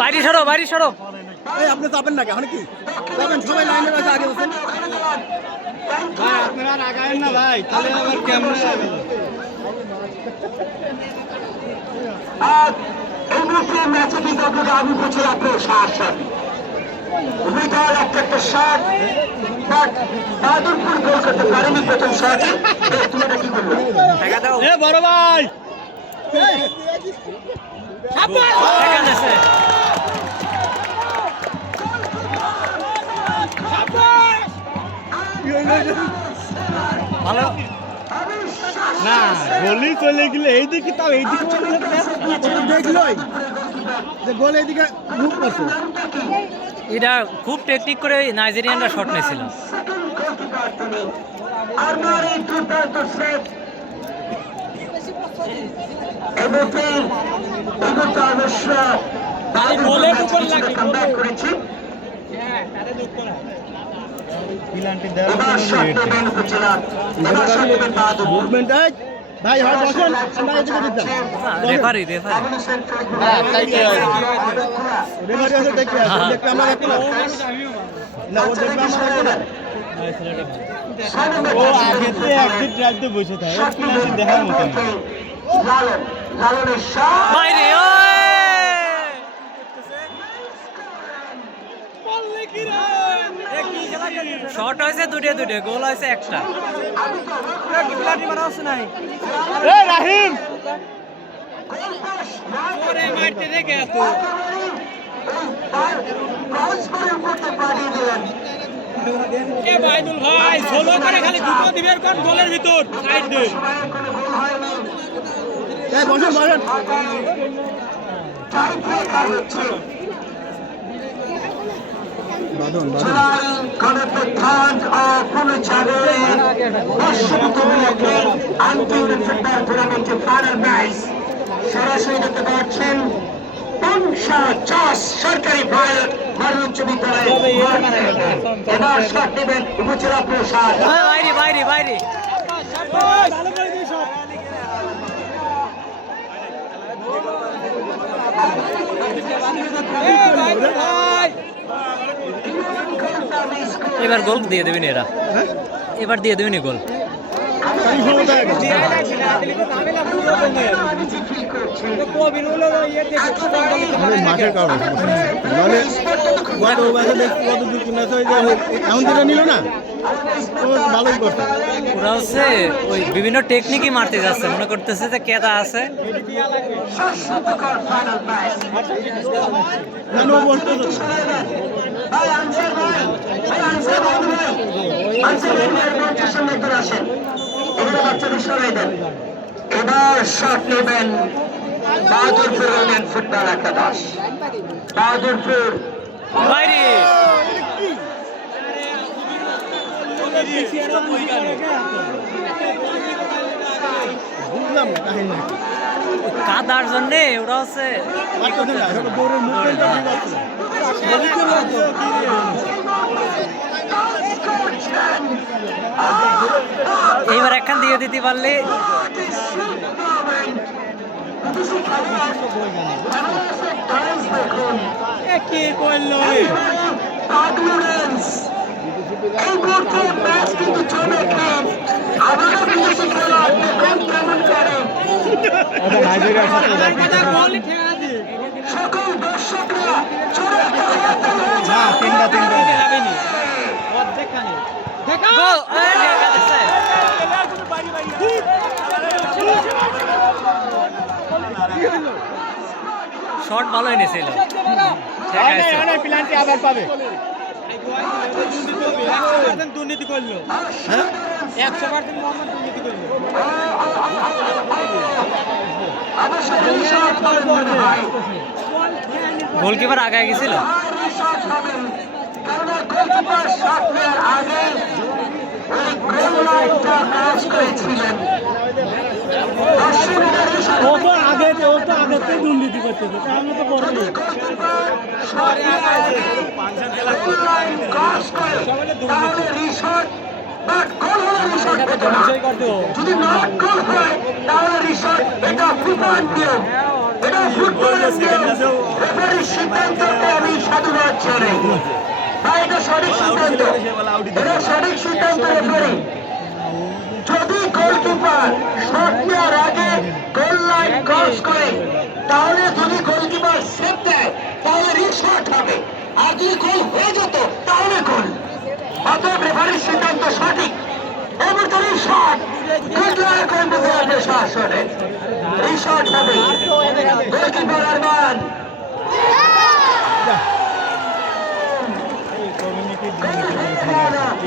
বাইরে সরো বাইরে সরো। এই আপনি যাবেন না এখন কি? যাবেন সবাই লাইনে রয়েছে আগে বসেন। ভাই আপনারা না ভাই তাহলে আবার কেমন আর এই মুহূর্তে ম্যাচে কিন্তু আমি বলছি আপনার ষাট একটা একটা শট বাট বাদুরপুর গোল করতে পারেনি প্রথম শট তুমি এটা কি করবে এ বড় ভাই! না গলি চলে গেলে এই দিকে তাও এই দিকে চলে গেলে দেখলই যে গোল এদিকে মুখ করছে এটা খুব টেকনিক করে নাইজেরিয়ানরা শট নিয়েছিল Armani মুহূর্তে অবশ্য করেছি। ভাই হয় বসেন। আমরা এদিকে দিতাম। রেফারি রেফারি রেফারি আছে দেখতে আসেন। দেখতে আমরা দেখতে না না ও দেখবে আমরা ও আগে তো একদিন রাখতে বসে থাকে দেখার মতো না। লালনের শট বাইরে শট হয়েছে দুটে দুটে গোল হয়েছে একটা। এ রাহিম! ক্রস করে করতে পারিয়ে দিলেন ভাই? ষোলো করে খালি দুটো দিবের কোন গোলের ভিতর। সাইড দে। বসেন বসেন। সরাসরি দেখতে পাচ্ছেন সরকারি প্রাইভেট মারু উচ্চ বিদ্যালয় এবার শট নেবেন উপজেলা প্রসাদ বাইরে বাইরে বাইরে। এবার গোল দিয়ে দেবেন এরা এবার দিয়ে দেবেন গোল মাঠের কারণে হয়ে এমন যেটা নিল না ভালোই করছে ওরা হচ্ছে ওই বিভিন্ন টেকনিকই মারতে যাচ্ছে। মনে করতেছে যে কেদা আছে। একটু এবার শট নেবেন বাহাদুরপুর ফুটবল একাদশ। বাহাদুরপুর। বাইরে। কাদার ওরা আছে এইবার একখান দিয়ে দিতে পারলে কে করল সকল দর্শকরা। না তিনটা তিনটা। শট ভালো এনেছিল ঠিক আছে পিলান্টি আবার পাবে। দুর্নীতি করল। একশো পার্সেন্ট মোহাম্মদ দুর্নীতি করল। অবশ্যই রিশাদ পাবেন মনে হয়। গোলকিপার আগে গেছিল আগে ওই গোল লাইনটা ক্রস করেছিলেন। দর্শকরা রিশাদ ও তো আগে ও তো আগে থেকে দুর্নীতি করতেছে তার মতো বড় লোক। গোলকিপার শট নেওয়ার আগে গোল লাইন ক্রস করে পেত না। যদি নট গোল হয় তাহলে রিশাদ এটা নিয়ম এটা ফুটবলের নিয়ম রেফারির সিদ্ধান্তকে আমি সাধুবাদ জানাই হ্যাঁ এটা সঠিক সিদ্ধান্ত এটা সঠিক সিদ্ধান্ত রেফারি যদি গোলকিপার শট নেওয়ার আগে গোল লাইন ক্রস করে, তাহলে যদি গোলকিপার সেভ দেয়, তাহলে রিশট হবে। আর যদি গোল হয়ে যেত, তাহলে গোল অতএব রেফারির সিদ্ধান্ত সঠিক। এবার অন দ্য প্রশাসনে রিশট গোলকিপার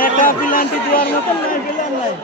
একটা পেনাল্টি দেওয়ার মতো নাই পেলাম নাই